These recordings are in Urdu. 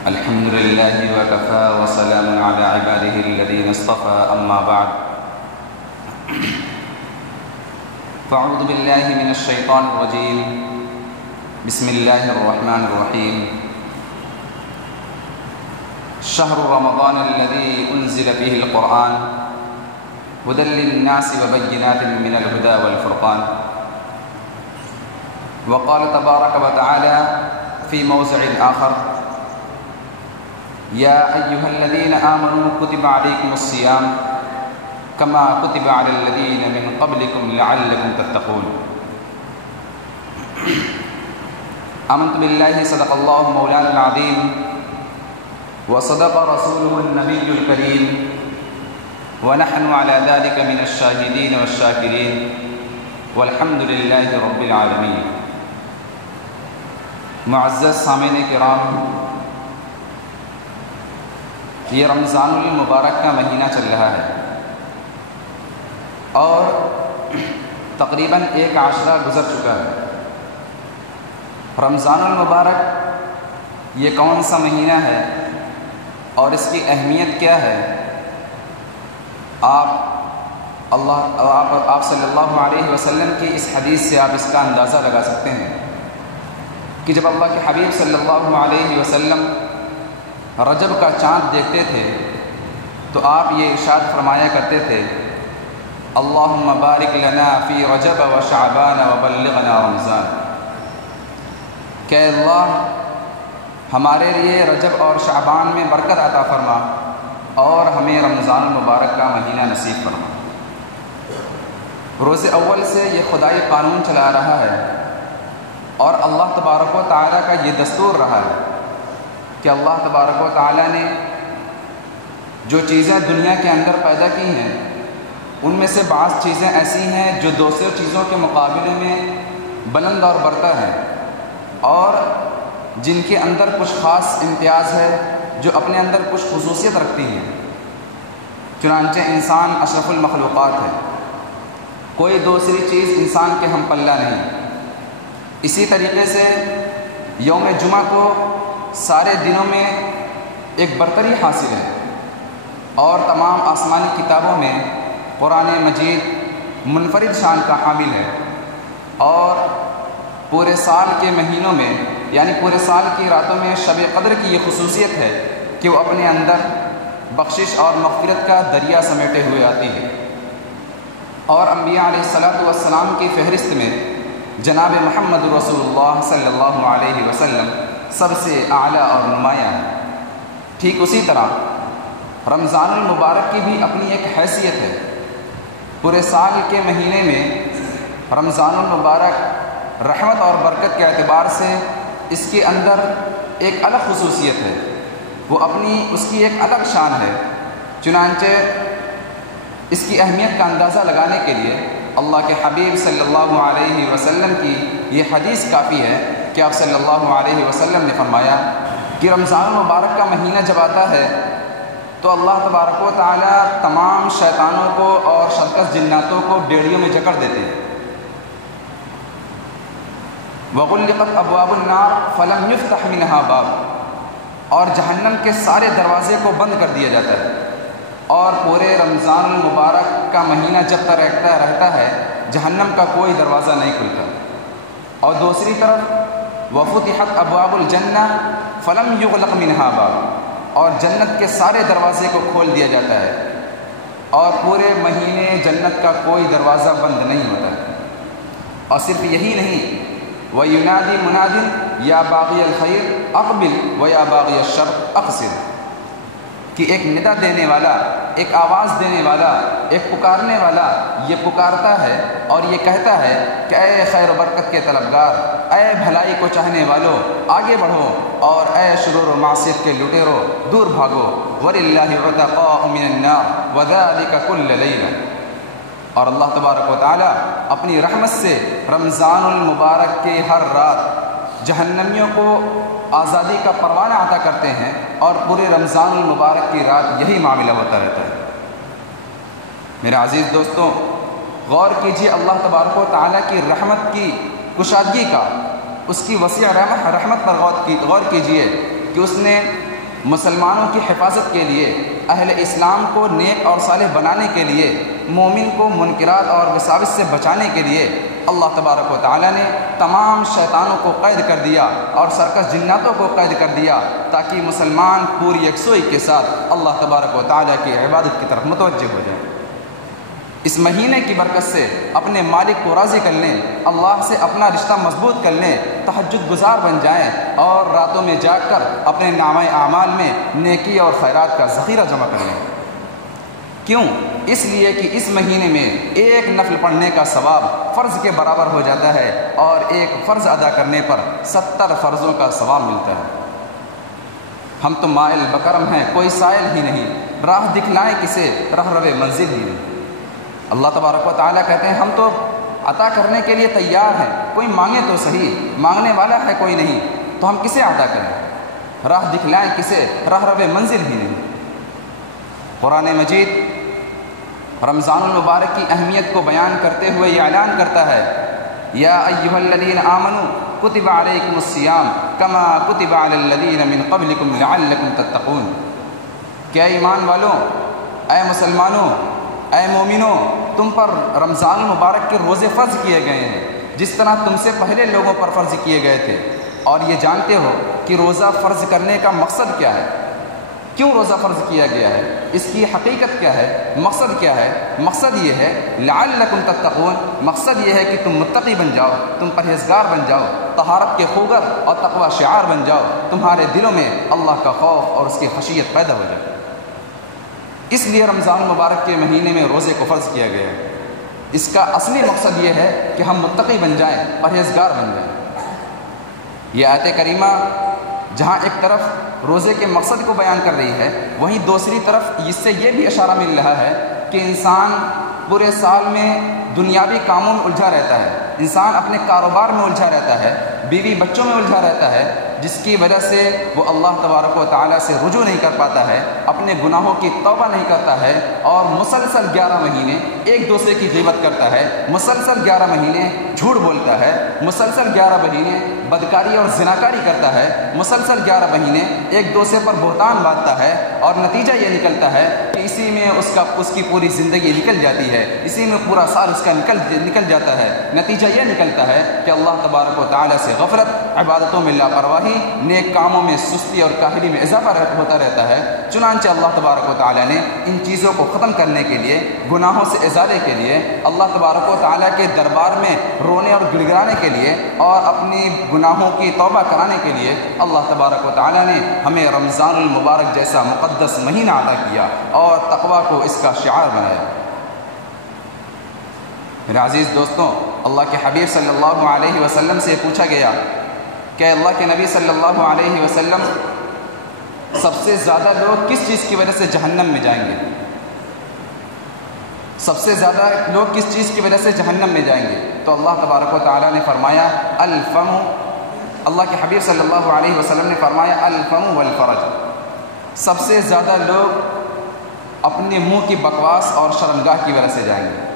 الحمد لله وكفى وسلام على عباده الذين اصطفى أما بعد فأعوذ بالله من الشيطان الرجيم بسم الله الرحمن الرحيم شهر رمضان الذي أنزل به القرآن هدى للناس وبينات من الهدى والفرقان وقال تبارك وتعالى في موضع آخر يا أيها الذين آمنوا كتب عليكم الصيام كما كتب على الذين من قبلكم لعلكم تتقون آمنت بالله صدق الله مولانا العظيم وصدق رسوله النبي الكريم ونحن على ذلك من الشاهدين والشاكرين والحمد لله رب العالمين. معزز سامعین کرام، یہ رمضان المبارک کا مہینہ چل رہا ہے اور تقریباً ایک عشرہ گزر چکا ہے. رمضان المبارک یہ کون سا مہینہ ہے اور اس کی اہمیت کیا ہے؟ آپ صلی اللہ علیہ وسلم کی اس حدیث سے آپ اس کا اندازہ لگا سکتے ہیں کہ جب اللہ کے حبیب صلی اللہ علیہ وسلم رجب کا چاند دیکھتے تھے تو آپ یہ ارشاد فرمایا کرتے تھے، اللہم بارک لنا فی رجب و شعبان و بلغنا رمضان، کہ اللہ ہمارے لیے رجب اور شعبان میں برکت عطا فرما اور ہمیں رمضان المبارک کا مہینہ نصیب فرما. روز اول سے یہ خدائی قانون چلا رہا ہے اور اللہ تبارک و تعالیٰ کا یہ دستور رہا ہے کہ اللہ تبارک و تعالیٰ نے جو چیزیں دنیا کے اندر پیدا کی ہیں ان میں سے بعض چیزیں ایسی ہیں جو دوسرے چیزوں کے مقابلے میں بلند اور برتر ہیں اور جن کے اندر کچھ خاص امتیاز ہے، جو اپنے اندر کچھ خصوصیت رکھتی ہیں. چنانچہ انسان اشرف المخلوقات ہے، کوئی دوسری چیز انسان کے ہم پلہ نہیں. اسی طریقے سے یوم جمعہ کو سارے دنوں میں ایک برتری حاصل ہے اور تمام آسمانی کتابوں میں قرآن مجید منفرد شان کا حامل ہے. اور پورے سال کے مہینوں میں یعنی پورے سال کی راتوں میں شب قدر کی یہ خصوصیت ہے کہ وہ اپنے اندر بخشش اور مغفرت کا دریا سمیٹے ہوئے آتی ہے. اور انبیاء علیہ السلام کی فہرست میں جناب محمد رسول اللہ صلی اللہ علیہ وسلم سب سے اعلیٰ اور نمایاں ہے. ٹھیک اسی طرح رمضان المبارک کی بھی اپنی ایک حیثیت ہے. پورے سال کے مہینے میں رمضان المبارک رحمت اور برکت کے اعتبار سے اس کے اندر ایک الگ خصوصیت ہے، اس کی ایک الگ شان ہے. چنانچہ اس کی اہمیت کا اندازہ لگانے کے لیے اللہ کے حبیب صلی اللہ علیہ وسلم کی یہ حدیث کافی ہے کہ آپ صلی اللہ علیہ وسلم نے فرمایا کہ رمضان المبارک کا مہینہ جب آتا ہے تو اللہ تبارک و تعالیٰ تمام شیطانوں کو اور شرکس جناتوں کو بیڑیوں میں جکڑ دیتے ہیں. وغلقت ابواب النار فلم یفتح منها باب، اور جہنم کے سارے دروازے کو بند کر دیا جاتا ہے اور پورے رمضان المبارک کا مہینہ جب تک رہتا ہے جہنم کا کوئی دروازہ نہیں کھلتا. اور دوسری طرف وفتحت ابواب الجنہ فلم یغلق منها باب، اور جنت کے سارے دروازے کو کھول دیا جاتا ہے اور پورے مہینے جنت کا کوئی دروازہ بند نہیں ہوتا. اور صرف یہی نہیں، وَيُنَادِي مُنَادٍ يَا بَاغِيَ الْخَيْرِ أَقْبِلْ وَيَا بَاغِيَ الشَّرِّ أَقْصِرْ، کہ ایک ندا دینے والا، ایک آواز دینے والا، ایک پکارنے والا یہ پکارتا ہے اور یہ کہتا ہے کہ اے خیر و برکت کے طلبگار، اے بھلائی کو چاہنے والو آگے بڑھو، اور اے شرور و معصیت کے لٹیرو دور بھاگو. وَلِلَّهِ عُتَقَاءُ مِنَ النَّارِ وَذَلِكَ كُلَّ لَيْلَةٍ. اور اللہ تبارک و تعالیٰ اپنی رحمت سے رمضان المبارک کے ہر رات جہنمیوں کو آزادی کا پروانہ عطا کرتے ہیں اور پورے رمضان المبارک کی رات یہی معاملہ ہوتا رہتا ہے. میرے عزیز دوستوں، غور کیجیے اللہ تبارک و تعالیٰ کی رحمت کی کشادگی کا، اس کی وسیع رحمت پر غور کیجیے کہ اس نے مسلمانوں کی حفاظت کے لیے، اہل اسلام کو نیک اور صالح بنانے کے لیے، مومن کو منکرات اور وساوس سے بچانے کے لیے اللہ تبارک و تعالیٰ نے تمام شیطانوں کو قید کر دیا اور سرکش جناتوں کو قید کر دیا، تاکہ مسلمان پوری یکسوئی کے ساتھ اللہ تبارک و تعالیٰ کی عبادت کی طرف متوجہ ہو جائیں۔ اس مہینے کی برکت سے اپنے مالک کو راضی کر لیں، اللہ سے اپنا رشتہ مضبوط کر لیں، تہجد گزار بن جائیں اور راتوں میں جاگ کر اپنے نامہ اعمال میں نیکی اور خیرات کا ذخیرہ جمع کر لیں۔ کیوں؟ اس لیے کہ اس مہینے میں ایک نفل پڑھنے کا ثواب فرض کے برابر ہو جاتا ہے اور ایک فرض ادا کرنے پر 70 فرضوں کا ثواب ملتا ہے۔ ہم تو مائل بکرم ہیں، کوئی سائل ہی نہیں، راہ دکھلائیں کسے، رہ روے منزل ہی نہیں۔ اللہ تبارک و تعالیٰ کہتے ہیں ہم تو عطا کرنے کے لیے تیار ہیں، کوئی مانگے تو صحیح، مانگنے والا ہے کوئی نہیں، تو ہم کسے عطا کریں، راہ دکھلائیں کسے، رہ روے منزل ہی نہیں۔ قرآن مجید رمضان المبارک کی اہمیت کو بیان کرتے ہوئے یہ اعلان کرتا ہے، یا ایھا الذین آمنوا کتب علیکم الصیام کما کتب علی الذین من قبلکم لعلکم تتقون۔ کیا ایمان والوں، اے مسلمانوں، اے مومنوں، تم پر رمضان المبارک کے روزے فرض کیے گئے ہیں جس طرح تم سے پہلے لوگوں پر فرض کیے گئے تھے، اور یہ جانتے ہو کہ روزہ فرض کرنے کا مقصد کیا ہے، کیوں روزہ فرض کیا گیا ہے، اس کی حقیقت کیا ہے، مقصد کیا ہے۔ مقصد یہ ہے لعلکم تتقون، مقصد یہ ہے کہ تم متقی بن جاؤ، تم پرہیزگار بن جاؤ، طہارت کے خوگر اور تقوی شعار بن جاؤ، تمہارے دلوں میں اللہ کا خوف اور اس کی خشیت پیدا ہو جائے۔ اس لیے رمضان المبارک کے مہینے میں روزے کو فرض کیا گیا ہے۔ اس کا اصلی مقصد یہ ہے کہ ہم متقی بن جائیں، پرہیزگار بن جائیں۔ یہ آیت کریمہ جہاں ایک طرف روزے کے مقصد کو بیان کر رہی ہے، وہیں دوسری طرف اس سے یہ بھی اشارہ مل رہا ہے کہ انسان پورے سال میں دنیاوی کاموں میں الجھا رہتا ہے، انسان اپنے کاروبار میں الجھا رہتا ہے، بیوی بچوں میں الجھا رہتا ہے، جس کی وجہ سے وہ اللہ تبارک و تعالیٰ سے رجوع نہیں کر پاتا ہے، اپنے گناہوں کی توبہ نہیں کرتا ہے، اور مسلسل 11 مہینے ایک دوسرے کی غیبت کرتا ہے، مسلسل 11 مہینے جھوٹ بولتا ہے، مسلسل 11 مہینے بدکاری اور زناکاری کرتا ہے، مسلسل 11 مہینے ایک دوسرے پر بہتان باندھتا ہے، اور نتیجہ یہ نکلتا ہے کہ اسی میں اس کی پوری زندگی نکل جاتی ہے، اسی میں پورا سال اس کا نکل جاتا ہے۔ نتیجہ یہ نکلتا ہے کہ اللہ تبارک و تعالیٰ سے غفلت، عبادتوں میں لاپرواہی، نیک کاموں میں سستی اور کاہلی میں اضافہ ہوتا رہتا ہے۔ چنانچہ اللہ تبارک و تعالیٰ نے ان چیزوں کو ختم کرنے کے لیے، گناہوں سے ازالے کے لیے، اللہ تبارک و تعالیٰ کے دربار میں رونے اور گڑ گڑانے کے لیے اور اپنی گناہوں کی توبہ کرانے کے لیے اللہ تبارک و تعالیٰ نے ہمیں رمضان المبارک جیسا مقدس مہینہ عطا کیا اور تقویٰ کو اس کا شعار بنایا۔ میرے عزیز دوستوں، اللہ کے حبیب صلی اللہ علیہ وسلم سے پوچھا گیا کہ اللہ کے نبی صلی اللہ علیہ وسلم، سب سے زیادہ لوگ کس چیز کی وجہ سے جہنم میں جائیں گے؟ سب سے زیادہ لوگ کس چیز کی وجہ سے جہنم میں جائیں گے؟ تو اللہ تبارک و تعالیٰ نے فرمایا الفم، اللہ کے حبیب صلی اللہ علیہ وسلم نے فرمایا الفم والفرج، سب سے زیادہ لوگ اپنے منہ کی بکواس اور شرمگاہ کی وجہ سے جائیں گے۔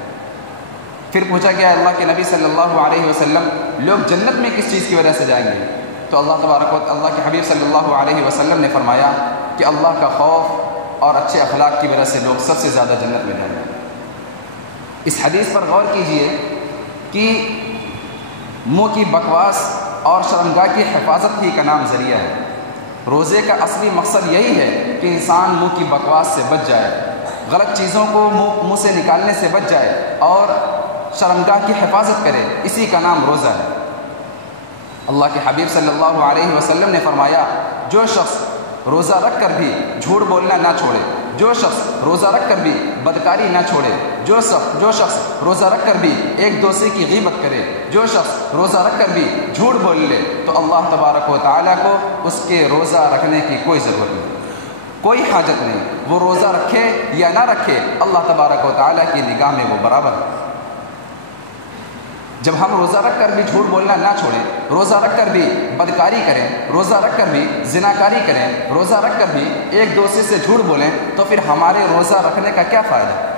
پھر پوچھا گیا اللہ کے نبی صلی اللہ علیہ وسلم، لوگ جنت میں کس چیز کی وجہ سے جائیں گے؟ تو اللہ کے حبیب صلی اللہ علیہ وسلم نے فرمایا کہ اللہ کا خوف اور اچھے اخلاق کی وجہ سے لوگ سب سے زیادہ جنت میں جائیں گے۔ اس حدیث پر غور کیجئے کہ منہ کی بکواس اور شرمگاہ کی حفاظت ہی کا نام ذریعہ ہے۔ روزے کا اصلی مقصد یہی ہے کہ انسان منہ کی بکواس سے بچ جائے، غلط چیزوں کو منہ سے نکالنے سے بچ جائے اور شرمگاہ کی حفاظت کرے، اسی کا نام روزہ ہے۔ اللہ کے حبیب صلی اللہ علیہ وسلم نے فرمایا جو شخص روزہ رکھ کر بھی جھوٹ بولنا نہ چھوڑے، جو شخص روزہ رکھ کر بھی بدکاری نہ چھوڑے، جو شخص روزہ رکھ کر بھی ایک دوسرے کی غیبت کرے، جو شخص روزہ رکھ کر بھی جھوٹ بول لے، تو اللہ تبارک و تعالیٰ کو اس کے روزہ رکھنے کی کوئی ضرورت نہیں، کوئی حاجت نہیں، وہ روزہ رکھے یا نہ رکھے، اللہ تبارک و تعالیٰ کی نگاہ میں وہ برابر ہے۔ جب ہم روزہ رکھ کر بھی جھوٹ بولنا نہ چھوڑیں، روزہ رکھ کر بھی بدکاری کریں، روزہ رکھ کر بھی زناکاری کریں، روزہ رکھ کر بھی ایک دوسرے سے جھوٹ بولیں، تو پھر ہمارے روزہ رکھنے کا کیا فائدہ؟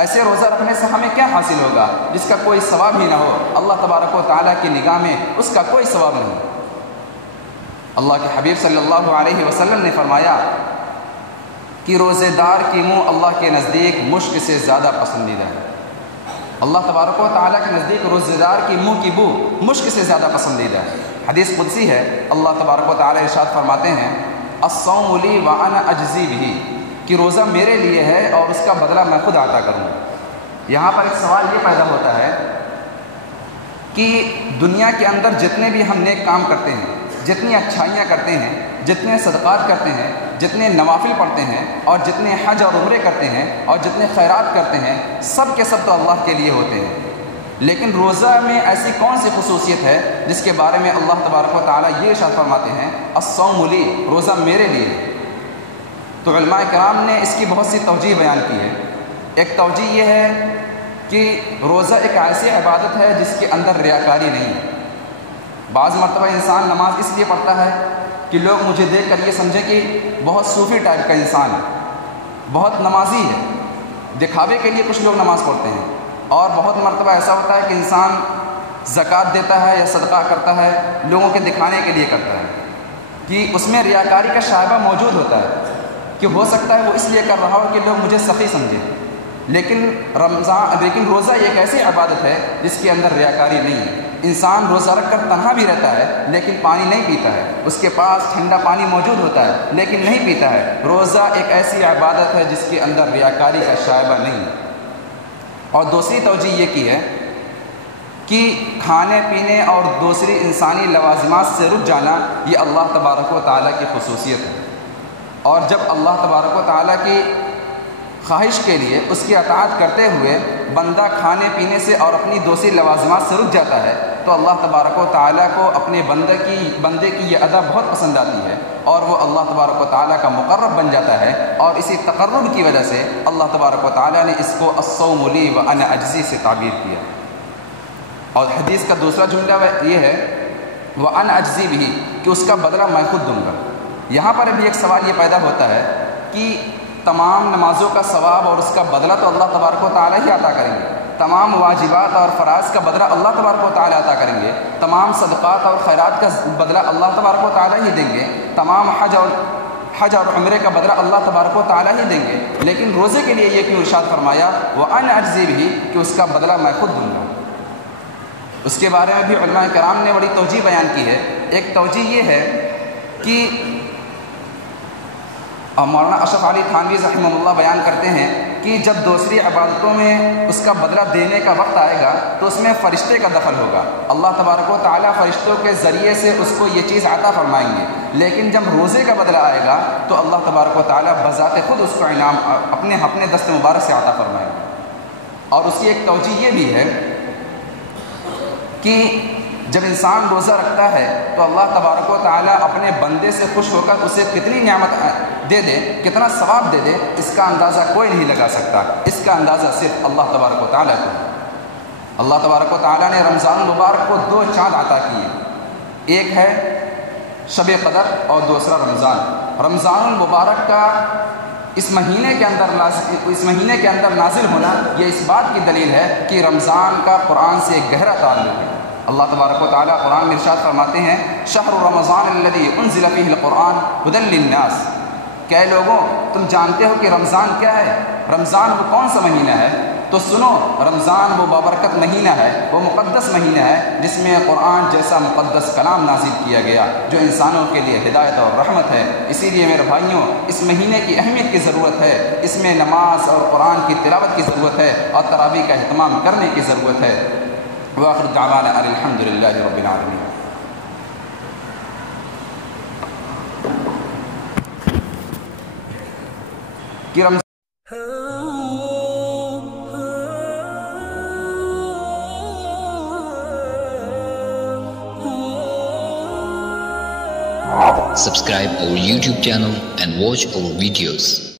ایسے روزہ رکھنے سے ہمیں کیا حاصل ہوگا جس کا کوئی ثواب ہی نہ ہو، اللہ تبارک و تعالیٰ کی نگاہ میں اس کا کوئی ثواب نہیں۔ اللہ کے حبیب صلی اللہ علیہ وسلم نے فرمایا کہ روزے دار کی منہ اللہ کے نزدیک مشک سے زیادہ پسندیدہ ہے۔ اللہ تبارک و تعالیٰ کے نزدیک روزے دار کی منہ کی بو مشک سے زیادہ پسندیدہ ہے۔ حدیث قدسی ہے، اللہ تبارک و تعالیٰ ارشاد فرماتے ہیں الصوم لی وانا اجزی بہ، کہ روزہ میرے لیے ہے اور اس کا بدلہ میں خود عطا کروں۔ یہاں پر ایک سوال یہ پیدا ہوتا ہے کہ دنیا کے اندر جتنے بھی ہم نیک کام کرتے ہیں، جتنی اچھائیاں کرتے ہیں، جتنے صدقات کرتے ہیں، جتنے نوافل پڑھتے ہیں اور جتنے حج اور عمرے کرتے ہیں اور جتنے خیرات کرتے ہیں، سب کے سب تو اللہ کے لیے ہوتے ہیں، لیکن روزہ میں ایسی کون سی خصوصیت ہے جس کے بارے میں اللہ تبارک و تعالیٰ یہ ارشاد فرماتے ہیں الصوم لی، روزہ میرے لیے؟ تو علماء کرام نے اس کی بہت سی توجیہ بیان کی ہے۔ ایک توجیہ یہ ہے کہ روزہ ایک ایسی عبادت ہے جس کے اندر ریاکاری نہیں ہے۔ بعض مرتبہ انسان نماز اس لیے پڑھتا ہے کہ لوگ مجھے دیکھ کر یہ سمجھیں کہ بہت صوفی ٹائپ کا انسان ہے، بہت نمازی ہے، دکھاوے کے لیے کچھ لوگ نماز پڑھتے ہیں۔ اور بہت مرتبہ ایسا ہوتا ہے کہ انسان زکوٰۃ دیتا ہے یا صدقہ کرتا ہے لوگوں کے دکھانے کے لیے کرتا ہے، کہ اس میں ریاکاری کا شائبہ موجود ہوتا ہے، کہ ہو سکتا ہے وہ اس لیے کر رہا ہو کہ لوگ مجھے سخی سمجھیں۔ لیکن روزہ ایک ایسی عبادت ہے جس کے اندر ریاکاری نہیں ہے۔ انسان روزہ رکھ کر تنہا بھی رہتا ہے لیکن پانی نہیں پیتا ہے، اس کے پاس ٹھنڈا پانی موجود ہوتا ہے لیکن نہیں پیتا ہے۔ روزہ ایک ایسی عبادت ہے جس کے اندر ریاکاری کا شائبہ نہیں ہے۔ اور دوسری توجیہ یہ کی ہے کہ کھانے پینے اور دوسری انسانی لوازمات سے رک جانا یہ اللہ تبارک و تعالیٰ کی خصوصیت ہے، اور جب اللہ تبارک و تعالیٰ کی خواہش کے لیے اس کی اطاعت کرتے ہوئے بندہ کھانے پینے سے اور اپنی دوسری لوازمات سے رک جاتا ہے تو اللہ تبارک و تعالیٰ کو اپنے بندے کی یہ ادا بہت پسند آتی ہے، اور وہ اللہ تبارک و تعالیٰ کا مقرب بن جاتا ہے، اور اسی تقرب کی وجہ سے اللہ تبارک و تعالیٰ نے اس کو الصوم لی وانا اجزی سے تعبیر کیا۔ اور حدیث کا دوسرا جملہ یہ ہے وانا اجزی بہ، کہ اس کا بدلہ میں خود دوں گا۔ یہاں پر بھی ایک سوال یہ پیدا ہوتا ہے کہ تمام نمازوں کا ثواب اور اس کا بدلہ تو اللہ تبارک و تعالیٰ ہی عطا کریں گے، تمام واجبات اور فرائض کا بدلہ اللہ تبارک و تعالیٰ عطا کریں گے، تمام صدقات اور خیرات کا بدلہ اللہ تبارک و تعالیٰ ہی دیں گے، تمام حج اور عمرے کا بدلہ اللہ تبارک و تعالیٰ ہی دیں گے، لیکن روزے کے لیے یہ کیوں ارشاد فرمایا وَأَنَا أَجْزِي بِهِ، کہ اس کا بدلہ میں خود دوں گا؟ اس کے بارے میں بھی علماء کرام نے بڑی توجیہ بیان کی ہے۔ ایک توجیہ یہ ہے کہ مولانا اشرف علی تھانوی رحمہ اللہ بیان کرتے ہیں کہ جب دوسری عبادتوں میں اس کا بدلہ دینے کا وقت آئے گا تو اس میں فرشتے کا دخل ہوگا، اللہ تبارک و تعالیٰ فرشتوں کے ذریعے سے اس کو یہ چیز عطا فرمائیں گے، لیکن جب روزے کا بدلہ آئے گا تو اللہ تبارک و تعالیٰ بذات خود اس کو انعام اپنے دست مبارک سے عطا فرمائیں گے۔ اور اس کی ایک توجیہ یہ بھی ہے کہ جب انسان روزہ رکھتا ہے تو اللہ تبارک و تعالیٰ اپنے بندے سے خوش ہو کر اسے کتنی نعمت دے دے، کتنا ثواب دے دے، اس کا اندازہ کوئی نہیں لگا سکتا، اس کا اندازہ صرف اللہ تبارک و تعالیٰ کو۔ اللہ تبارک و تعالیٰ نے رمضان المبارک کو 2 چاند عطا کیے، ایک ہے شب قدر اور دوسرا رمضان۔ رمضان المبارک کا اس مہینے کے اندر نازل ہونا یہ اس بات کی دلیل ہے کہ رمضان کا قرآن سے ایک گہرا تعلق ہے۔ اللہ تبارک و تعالیٰ قرآن میں ارشاد فرماتے ہیں شہر رمضان الذی انزل فیہ القرآن ھدی للناس، کہ اے لوگوں تم جانتے ہو کہ رمضان کیا ہے، رمضان وہ کون سا مہینہ ہے؟ تو سنو، رمضان وہ بابرکت مہینہ ہے، وہ مقدس مہینہ ہے جس میں قرآن جیسا مقدس کلام نازل کیا گیا جو انسانوں کے لیے ہدایت اور رحمت ہے۔ اسی لیے میرے بھائیوں، اس مہینے کی اہمیت کی ضرورت ہے، اس میں نماز اور قرآن کی تلاوت کی ضرورت ہے اور تراویح کا اہتمام کرنے کی ضرورت ہے۔ وآخر دعوانا ان الحمد للہ رب العالمین۔ Subscribe our YouTube channel and watch our videos.